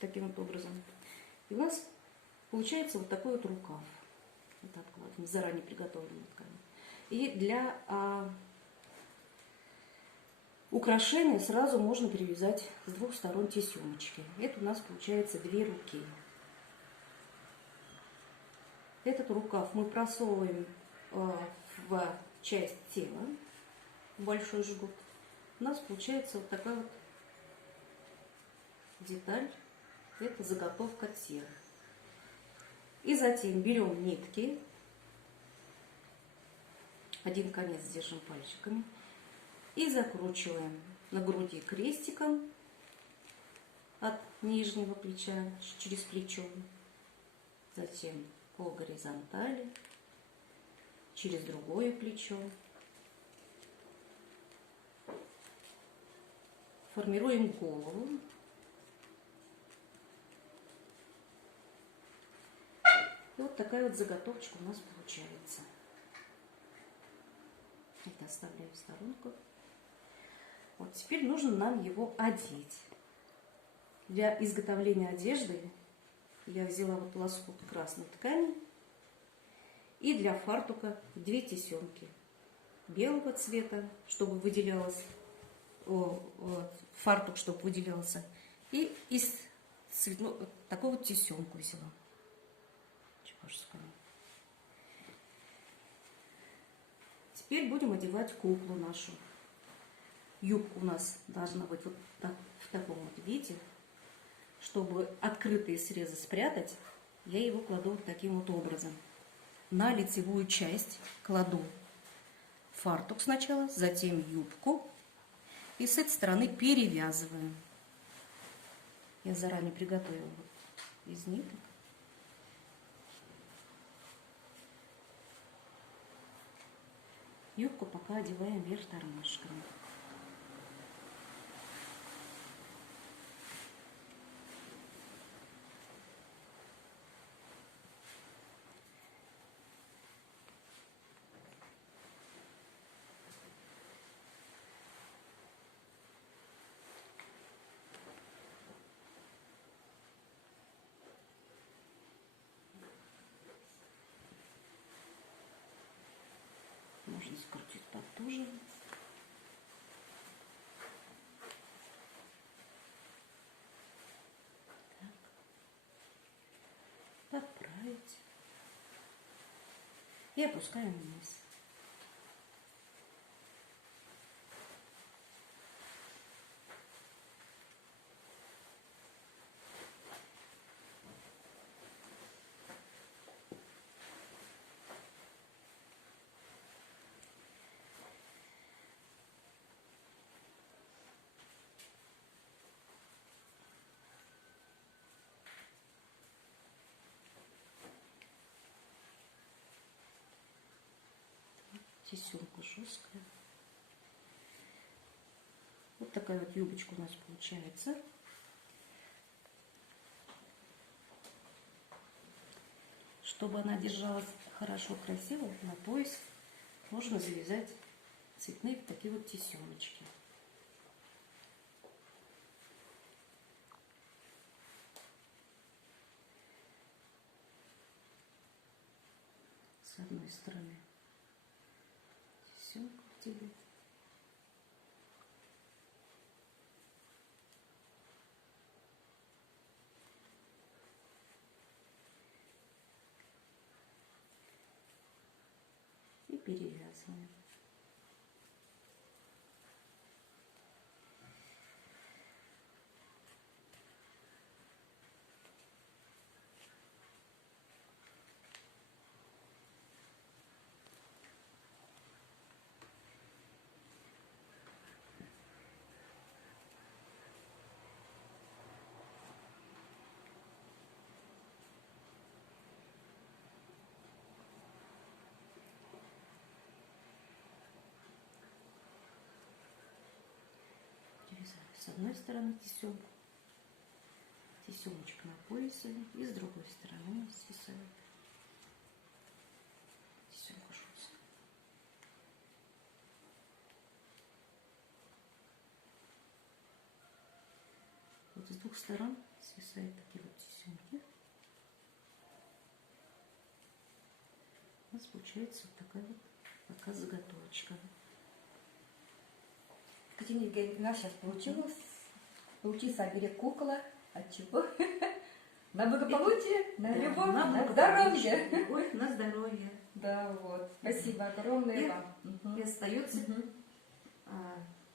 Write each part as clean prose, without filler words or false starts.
таким вот образом. И у нас получается вот такой вот рукав. Это откладываем, заранее приготовленную ткань. И для украшения сразу можно перевязать с двух сторон тесемочки. Это у нас получается 2 руки. Этот рукав мы просовываем в часть тела, в большой жгут. У нас получается вот такая вот деталь. Это заготовка тела. И затем берем нитки. Один конец держим пальчиками. И закручиваем на груди крестиком от нижнего плеча через плечо. Затем по горизонтали через другое плечо. Формируем голову. И вот такая вот заготовочка у нас получается. Это оставляем в сторонку. Вот теперь нужно нам его одеть. Для изготовления одежды я взяла вот лоскут красной ткани. И для фартука 2 тесемки белого цвета, чтобы выделялось, фартук, чтобы выделялся. И из цветного, такую вот тесемку взяла. Теперь будем одевать куклу нашу. Юбка у нас должна быть вот так, в таком вот виде. Чтобы открытые срезы спрятать, я его кладу вот таким вот образом. На лицевую часть кладу фартук сначала, затем юбку. И с этой стороны перевязываем. Я заранее приготовила из ниток. Юбку пока одеваем вверх тормашками. Можно скрутить потуже. Так. Подправить. И опускаем вниз. Тесемка жесткая. Вот такая вот юбочка у нас получается. Чтобы она держалась хорошо, красиво, на пояс можно завязать цветные такие вот тесемочки. С одной стороны тесемка втянуть. И перевязываем. С одной стороны тесемку, тесемочка на поясе, и с другой стороны свисает тесемка жесткая. Вот с двух сторон свисают такие вот тесемки. У нас получается вот такая вот пока заготовочка. Катерина Евгеньевна, у нас сейчас получился оберег кукла. От чего? На благополучие, на любовь, на здоровье. Любовь, на здоровье. Да, вот. Спасибо огромное вам. И остается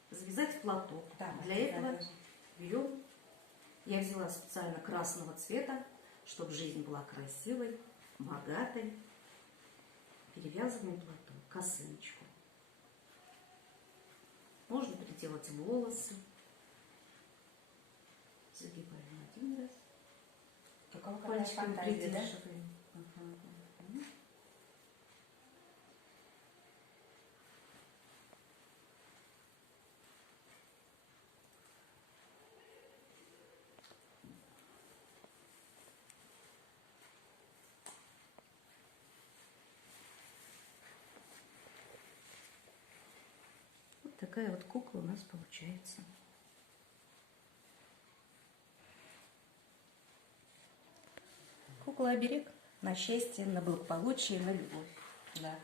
завязать платок. Да, для этого берем, я взяла специально красного цвета, чтобы жизнь была красивой, богатой. Перевязываем платок, косыночку. Можно приделать волосы. Загибаем один раз. Какого Пальчиком фантазия, да? придерживаем. Вот такая вот кукла у нас получается. Кукла-оберег на счастье, на благополучие, на любовь. Да.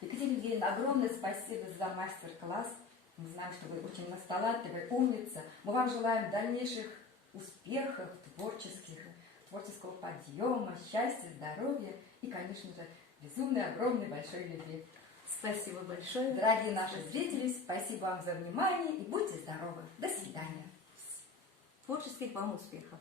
Екатерина Евгеньевна, огромное спасибо за мастер-класс. Мы знаем, что вы очень талантливая, умница. Мы вам желаем дальнейших успехов творческого подъема, счастья, здоровья и, конечно же, безумной, огромной, большой любви. Спасибо большое. Дорогие наши зрители, спасибо вам за внимание и будьте здоровы. До свидания. Творческих вам успехов.